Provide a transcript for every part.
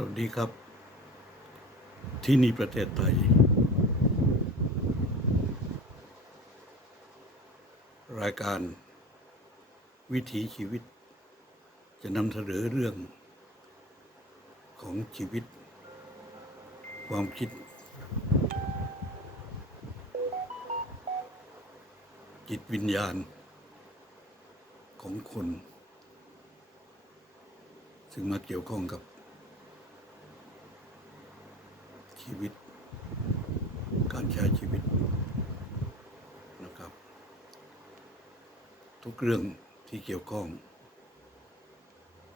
สวัสดีครับ ที่นี่ประเทศไทย รายการวิถีชีวิต จะนำเสนอเรื่องของชีวิต ความคิด จิตวิญญาณของคน ซึ่งมาเกี่ยวข้องกับ ชีวิต การใช้ชีวิตนะครับ ทุกเรื่องที่เกี่ยวข้อง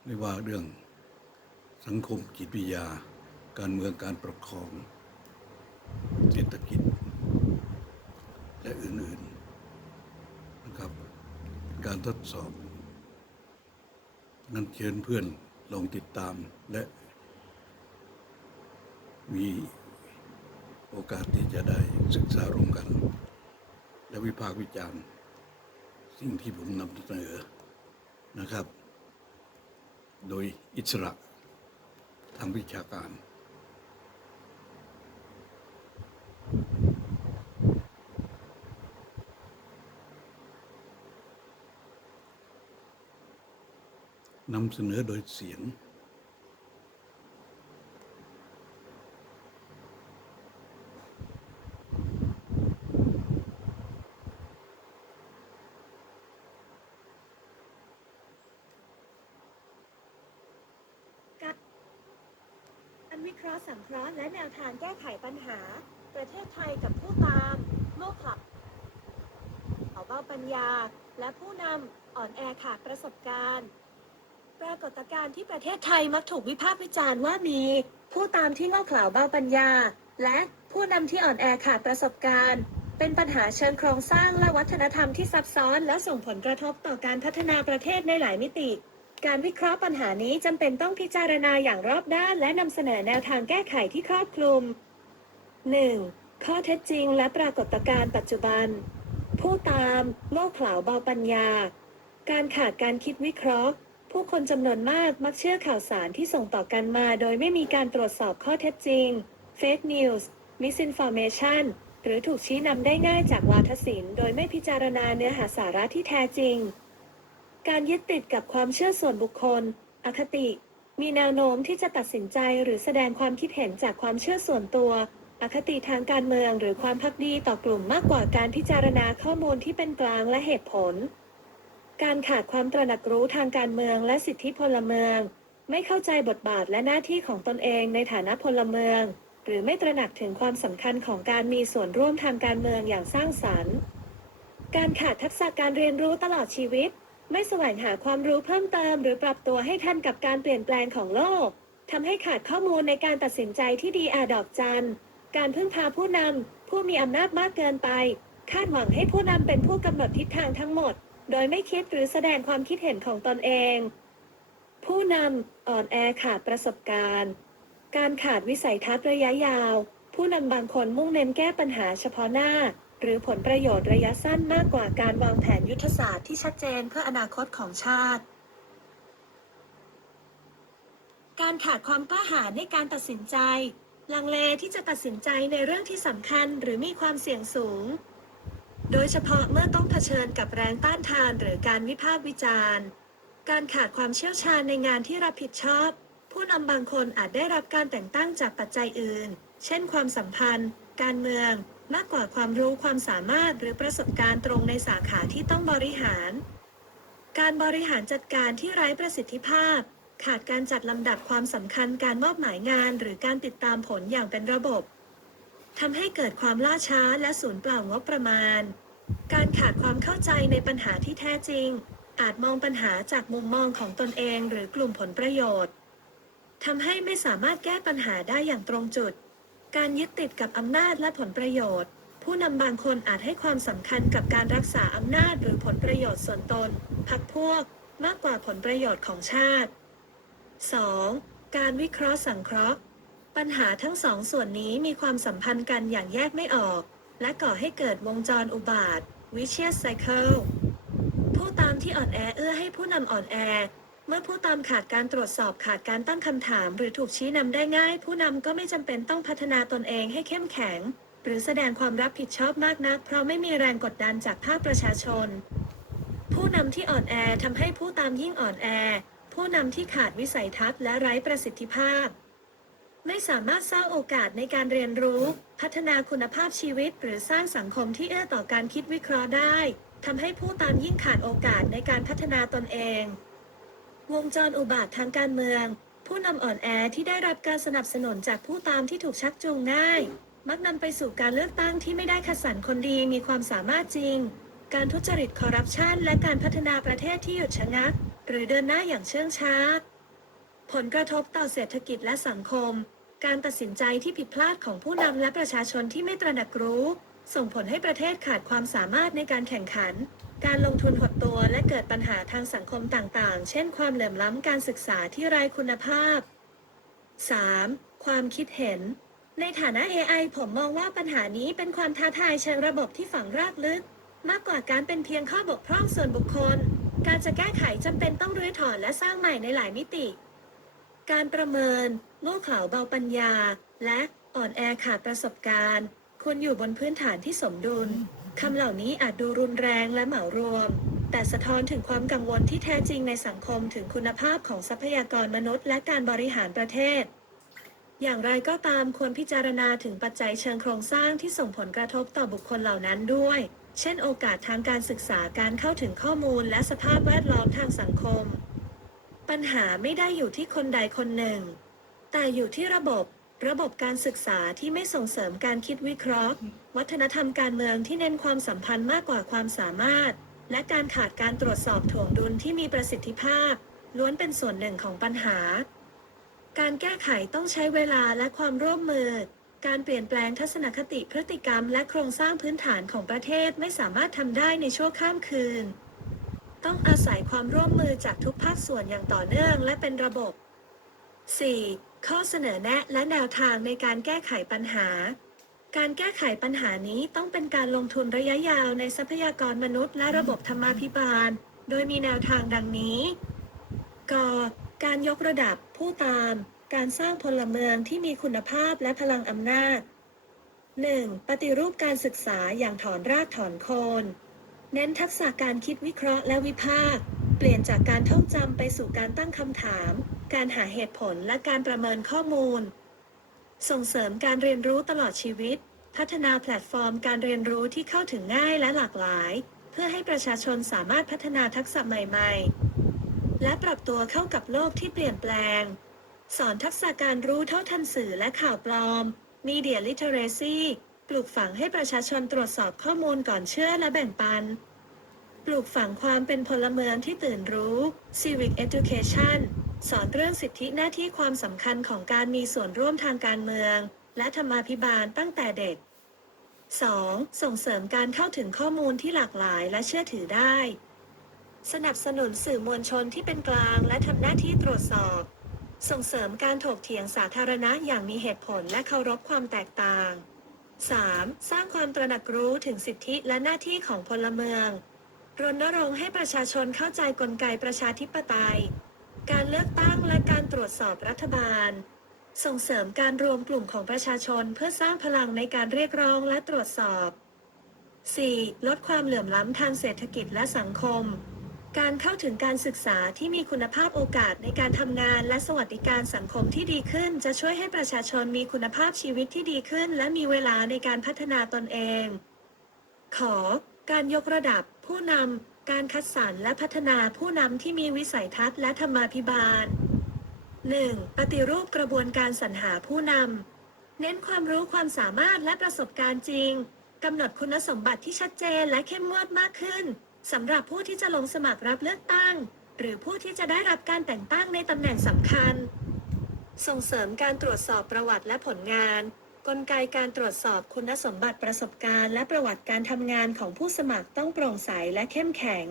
ไม่ว่าเรื่องสังคมจิตวิทยา การเมืองการปกครอง เศรษฐกิจ และอื่นๆนะครับการทดสอบนั้นเชิญเพื่อนลองติดตามและมี โอกาสที่จะได้ศึกษาร่วมกัน และวิพากษ์วิจารณ์ สิ่งที่ผมนำเสนอนะครับ โดยอิสระทางวิชาการ นำเสนอโดยเสียง วิเคราะห์สังเคราะห์และแนวทางแก้ไขปัญหา ประเทศไทยกับผู้ตามโลกขับเขาเบาปัญญา และผู้นำอ่อนแอขาดประสบการณ์ ปรากฏการณ์ที่ประเทศไทยมักถูกวิพากษ์วิจารณ์ว่ามี ผู้ตามที่โง่เขลาเบาปัญญา และผู้นำที่อ่อนแอขาดประสบการณ์ เป็นปัญหาเชิงโครงสร้างและวัฒนธรรมที่ซับซ้อน และส่งผลกระทบต่อการพัฒนาประเทศในหลายมิติ การวิเคราะห์ปัญหานี้จำเป็นต้องพิจารณาอย่างรอบด้าน และนำเสนอแนวทางแก้ไขที่ครอบคลุม 1. ข้อเท็จจริงและปรากฏการณ์ปัจจุบัน ผู้ตามโง่เขลาเบาปัญญา การขาดการคิดวิเคราะห์ ผู้คนจำนวนมากมักเชื่อข่าวสารที่ส่งต่อกันมา โดยไม่มีการตรวจสอบข้อเท็จจริง Fake News Misinformation หรือถูกชี้นำได้ง่ายจากวาทศิลป์โดยไม่พิจารณาเนื้อหาสาระที่แท้จริง การยึดติดกับความเชื่อส่วนบุคคล อคติ มีแนวโน้มที่จะตัดสินใจหรือแสดงความคิดเห็นจากความเชื่อส่วนตัว อคติทางการเมืองหรือความพักดีต่อกลุ่มมากกว่าการพิจารณาข้อมูลที่เป็นกลางและเหตุผล การขาดความตระหนักรู้ทางการเมืองและสิทธิพลเมือง ไม่เข้าใจบทบาทและหน้าที่ของตนเองในฐานะพลเมือง หรือไม่ตระหนักถึงความสำคัญของการมีส่วนร่วมทางการเมืองอย่างสร้างสรรค์ การขาดทักษะการเรียนรู้ตลอดชีวิต ไม่แสวงหาความรู้เพิ่มเติม หรือปรับตัวให้ทันกับการเปลี่ยนแปลงของโลกทำให้ขาดข้อมูลในการตัดสินใจที่ดีอาดอกจัน การพึ่งพาผู้นำผู้มีอำนาจมากเกินไป คาดหวังให้ผู้นำเป็นผู้กำหนดทิศทางทั้งหมด โดยไม่คิดหรือแสดงความคิดเห็นของตนเอง ผู้นำอ่อนแอขาดประสบการณ์ การขาดวิสัยทัศน์ระยะยาว ผู้นำบางคนมุ่งเน้นแก้ปัญหาเฉพาะหน้า หรือผลประโยชน์ระยะสั้นมากกว่าการวางแผนยุทธศาสตร์ที่ชัดเจนเพื่ออนาคตของชาติ การขาดความกล้าหาญในการตัดสินใจ ลังเลที่จะตัดสินใจในเรื่องที่สำคัญหรือมีความเสี่ยงสูง โดยเฉพาะเมื่อต้องเผชิญกับแรงต้านทานหรือการวิพากษ์วิจารณ์ การขาดความเชี่ยวชาญในงานที่รับผิดชอบ ผู้นำบางคนอาจได้รับการแต่งตั้งจากปัจจัยอื่น เช่นความสัมพันธ์ การเมืองมากกว่าความรู้ความสามารถหรือประสบการณ์ตรงในสาขาที่ต้องบริหาร การบริหารจัดการที่ไร้ประสิทธิภาพ ขาดการจัดลำดับความสำคัญการมอบหมายงาน หรือการติดตามผลอย่างเป็นระบบทำให้เกิดความล่าช้าและสูญเปล่างบประมาณ การขาดความเข้าใจในปัญหาที่แท้จริง อาจมองปัญหาจากมุมมองของตนเอง หรือกลุ่มผลประโยชน์ทำให้ไม่สามารถแก้ปัญหาได้อย่างตรงจุด การยึดติดกับอำนาจและผลประโยชน์ ผู้นำบางคนอาจให้ความสำคัญกับการรักษาอำนาจหรือผลประโยชน์ส่วนตน พรรคพวก มากกว่าผลประโยชน์ของชาติ 2. การวิเคราะห์สังเคราะห์ ปัญหาทั้งสองส่วนนี้มีความสัมพันธ์กันอย่างแยกไม่ออก และก่อให้เกิดวงจรอุบาท vicious cycle ผู้ตามที่อ่อนแอเอื้อให้ผู้นำอ่อนแอ เมื่อผู้ตามขาดการตรวจสอบขาดการตั้งคำถาม หรือถูกชี้นำได้ง่าย ผู้นำก็ไม่จำเป็นต้องพัฒนาตนเองให้เข้มแข็ง หรือแสดงความรับผิดชอบมากนัก เพราะไม่มีแรงกดดันจากภาคประชาชน ผู้นำที่อ่อนแอทำให้ผู้ตามยิ่งอ่อนแอ ผู้นำที่ขาดวิสัยทัศน์และไร้ประสิทธิภาพ ไม่สามารถสร้างโอกาสในการเรียนรู้ พัฒนาคุณภาพชีวิต หรือสร้างสังคมที่เอื้อต่อการคิดวิเคราะห์ได้ทำให้ผู้ตามยิ่งขาดโอกาสในการพัฒนาตนเอง วงจรอุบาททางการเมือง ผู้นำอ่อนแอที่ได้รับการสนับสนุนจากผู้ตามที่ถูกชักจูงง่าย มักนำไปสู่การเลือกตั้งที่ไม่ได้คัดสรรคนดีมีความสามารถจริง การทุจริตคอร์รัปชันและการพัฒนาประเทศที่หยุดชะงัก หรือเดินหน้าอย่างเชื่องช้า ผลกระทบต่อเศรษฐกิจและสังคม การตัดสินใจที่ผิดพลาดของผู้นำและประชาชนที่ไม่ตระหนักรู้ ส่งผลให้ประเทศขาดความสามารถในการแข่งขัน การลงทุนหดตัวและเกิดปัญหาทางสังคมต่างๆ เช่น ความเหลื่อมล้ำการศึกษาที่ไร้คุณภาพ 3. ความคิดเห็น ในฐานะ AI ผมมองว่าปัญหานี้เป็นความท้าทายเชิงระบบที่ฝังรากลึก มากกว่าการเป็นเพียงข้อบกพร่องส่วนบุคคล การจะแก้ไขจำเป็นต้องรื้อถอนและสร้างใหม่ในหลายมิติ การประเมินโง่เขลาเบาปัญญา และอ่อนแอขาดประสบการณ์ควรอยู่บนพื้นฐานที่สมดุล คำเหล่านี้อาจดูรุนแรงและเหมารวม แต่สะท้อนถึงความกังวลที่แท้จริงในสังคมถึงคุณภาพของทรัพยากรมนุษย์และการบริหารประเทศ อย่างไรก็ตามควรพิจารณาถึงปัจจัยเชิงโครงสร้างที่ส่งผลกระทบต่อบุคคลเหล่านั้นด้วย เช่นโอกาสทางการศึกษาการเข้าถึงข้อมูลและสภาพแวดล้อมทางสังคม ปัญหาไม่ได้อยู่ที่คนใดคนหนึ่ง แต่อยู่ที่ระบบ ระบบการศึกษาที่ไม่ส่งเสริมการคิดวิเคราะห์ วัฒนธรรมการเมืองที่เน้นความสัมพันธ์มากกว่าความสามารถ และการขาดการตรวจสอบถ่วงดุลที่มีประสิทธิภาพ ล้วนเป็นส่วนหนึ่งของปัญหา การแก้ไขต้องใช้เวลาและความร่วมมือ การเปลี่ยนแปลงทัศนคติพฤติกรรม และโครงสร้างพื้นฐานของประเทศไม่สามารถทำได้ในชั่วข้ามคืน ต้องอาศัยความร่วมมือจากทุกภาคส่วนอย่างต่อเนื่องและเป็นระบบ 4. ข้อเสนอแนะและแนวทางในการแก้ไขปัญหา การแก้ไขปัญหานี้ต้องเป็นการลงทุนระยะยาวในทรัพยากรมนุษย์และระบบธรรมาภิบาล โดยมีแนวทางดังนี้ ก การยกระดับผู้ตาม การสร้างพลเมืองที่มีคุณภาพและพลังอำนาจ 1. ปฏิรูปการศึกษาอย่างถอนรากถอนโคน เน้นทักษะการคิดวิเคราะห์และวิพากษ์เปลี่ยนจากการท่องจำไปสู่การตั้งคำถาม การหาเหตุผลและการประเมินข้อมูล ส่งเสริมการเรียนรู้ตลอดชีวิต พัฒนาแพลตฟอร์มการเรียนรู้ที่เข้าถึงง่ายและหลากหลาย เพื่อให้ประชาชนสามารถพัฒนาทักษะใหม่ๆ และปรับตัวเข้ากับโลกที่เปลี่ยนแปลง สอนทักษะการรู้เท่าทันสื่อและข่าวปลอม Media Literacy ปลูกฝังให้ประชาชนตรวจสอบข้อมูลก่อนเชื่อและแบ่งปัน ปลูกฝังความเป็นพลเมืองที่ตื่นรู้ Civic Education สอนเรื่องสิทธิหน้าที่ความสำคัญของการมีส่วนร่วมทางการเมือง และธรรมาภิบาลตั้งแต่เด็ก 2. ส่งเสริมการเข้าถึงข้อมูลที่หลากหลายและเชื่อถือได้ สนับสนุนสื่อมวลชนที่เป็นกลางและทำหน้าที่ตรวจสอบ ส่งเสริมการถกเถียงสาธารณะอย่างมีเหตุผลและเคารพความแตกต่าง 3. สร้างความตระหนักรู้ถึงสิทธิและหน้าที่ของพลเมือง รณรงค์ให้ประชาชนเข้าใจกลไกประชาธิปไตย การเลือกตั้งและการตรวจสอบรัฐบาล ส่งเสริมการรวมกลุ่มของประชาชนเพื่อสร้างพลังในการเรียกร้องและตรวจสอบ 4. ลดความเหลื่อมล้ำทางเศรษฐกิจและสังคม การเข้าถึงการศึกษาที่มีคุณภาพโอกาสในการทำงานและสวัสดิการสังคมที่ดีขึ้น จะช่วยให้ประชาชนมีคุณภาพชีวิตที่ดีขึ้น และมีเวลาในการพัฒนาตนเอง ขอ การยกระดับผู้นำ การคัดสรรและพัฒนาผู้นำที่มีวิสัยทัศน์และธรรมาภิบาล 1. ปฏิรูปกระบวนการสรรหาผู้นำ เน้นความรู้ความสามารถและประสบการณ์จริง กำหนดคุณสมบัติที่ชัดเจนและเข้มงวดมากขึ้นสำหรับผู้ที่จะลงสมัครรับเลือกตั้ง หรือผู้ที่จะได้รับการแต่งตั้งในตำแหน่งสำคัญ ส่งเสริมการตรวจสอบประวัติและผลงาน กลไกการตรวจสอบคุณสมบัติประสบการณ์ และประวัติการทำงานของผู้สมัครต้องโปร่งใสและเข้มแข็ง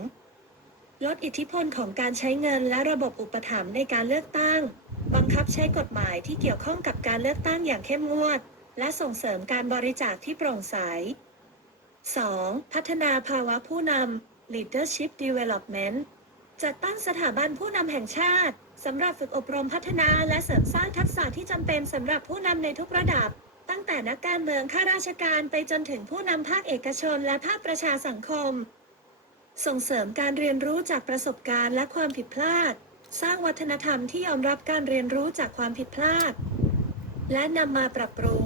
ลดอิทธิพลของการใช้เงินและระบบอุปถัมภ์ในการเลือกตั้ง บังคับใช้กฎหมายที่เกี่ยวข้องกับการเลือกตั้งอย่างเข้มงวด และส่งเสริมการบริจาคที่โปร่งใส 2. พัฒนาภาวะผู้นำ leadership development จัดตั้งสถาบันผู้นำแห่งชาติสำหรับฝึกอบรมพัฒนาและเสริมสร้างทักษะที่จำเป็นสำหรับผู้นำในทุกระดับ งแต่นักการเมืองข้าราชการไปจนถึงผู้นำภาคเอกชนและภาคประชาสังคม ส่งเสริมการเรียนรู้จากประสบการณ์และความผิดพลาด สร้างวัฒนธรรมที่ยอมรับการเรียนรู้จากความผิดพลาด และนำมาปรับปรุง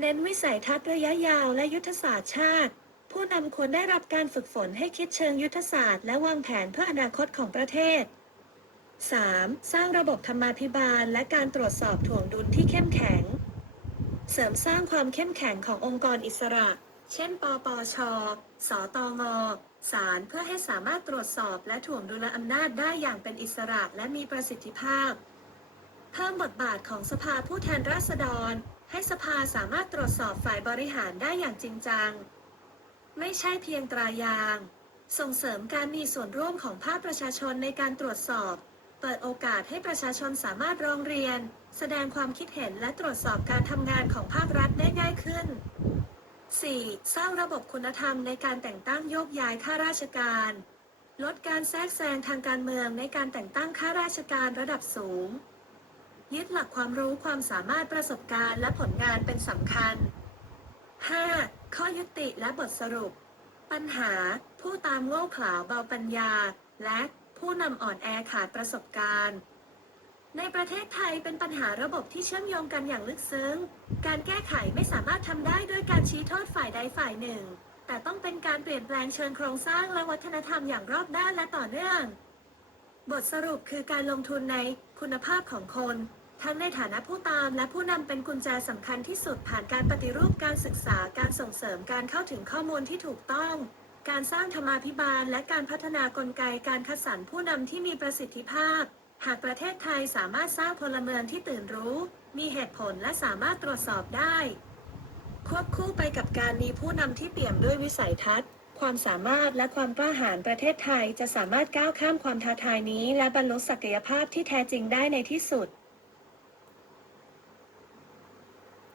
เน้นวิสัยทัศน์ระยะยาวและยุทธศาสตร์ชาติ ผู้นำควรได้รับการฝึกฝนให้คิดเชิงยุทธศาสตร์และวางแผนเพื่ออนาคตของประเทศ 3. สร้างระบบธรรมาภิบาลและการตรวจสอบถ่วงดุลที่เข้มแข็ง เสริมสร้างความเข้มแข็งขององค์กรอิสระ เช่น ปปช สตงศาลเพื่อให้สามารถตรวจสอบและถ่วงดุลอำนาจได้อย่างเป็นอิสระและมีประสิทธิภาพ เพิ่มบทบาทของสภาผู้แทนราษฎร ให้สภาสามารถตรวจสอบฝ่ายบริหารได้อย่างจริงจัง ไม่ใช่เพียงตรายาง ส่งเสริมการมีส่วนร่วมของภาคประชาชนในการตรวจสอบ เปิดโอกาสให้ประชาชนสามารถร้องเรียน แสดงความคิดเห็นและตรวจสอบการทำงานของภาครัฐได้ง่ายขึ้น 4. สร้างระบบคุณธรรมในการแต่งตั้งโยกย้ายข้าราชการ ลดการแทรกแซงทางการเมืองในการแต่งตั้งข้าราชการระดับสูง ยึดหลักความรู้ความสามารถประสบการณ์และผลงานเป็นสำคัญ 5. ข้อยุติและบทสรุป ปัญหา ผู้ตามโง่เขลาเบาปัญญา และผู้นำอ่อนแอขาดประสบการณ์ ในประเทศไทยเป็นปัญหาระบบที่เชื่อมโยงกันอย่างลึกซึ้ง การแก้ไขไม่สามารถทำได้ด้วยการชี้โทษฝ่ายใดฝ่ายหนึ่ง แต่ต้องเป็นการเปลี่ยนแปลงเชิงโครงสร้างและวัฒนธรรมอย่างรอบด้านและต่อเนื่อง บทสรุปคือการลงทุนในคุณภาพของคน ทั้งในฐานะผู้ตามและผู้นำเป็นกุญแจสำคัญที่สุดผ่านการปฏิรูปการศึกษาการส่งเสริมการเข้าถึงข้อมูลที่ถูกต้องการสร้างธรรมาภิบาลและการพัฒนากลไกการคัดสรรผู้นำที่มีประสิทธิภาพ หากประเทศไทยสามารถสร้างพลเมืองที่ตื่นรู้ มีเหตุผลและสามารถตรวจสอบได้ ควบคู่ไปกับการมีผู้นำที่เปี่ยมด้วยวิสัยทัศน์ ความสามารถและความกล้าหาญประเทศไทยจะสามารถก้าวข้ามความท้าทายนี้ และบรรลุศักยภาพที่แท้จริงได้ในที่สุด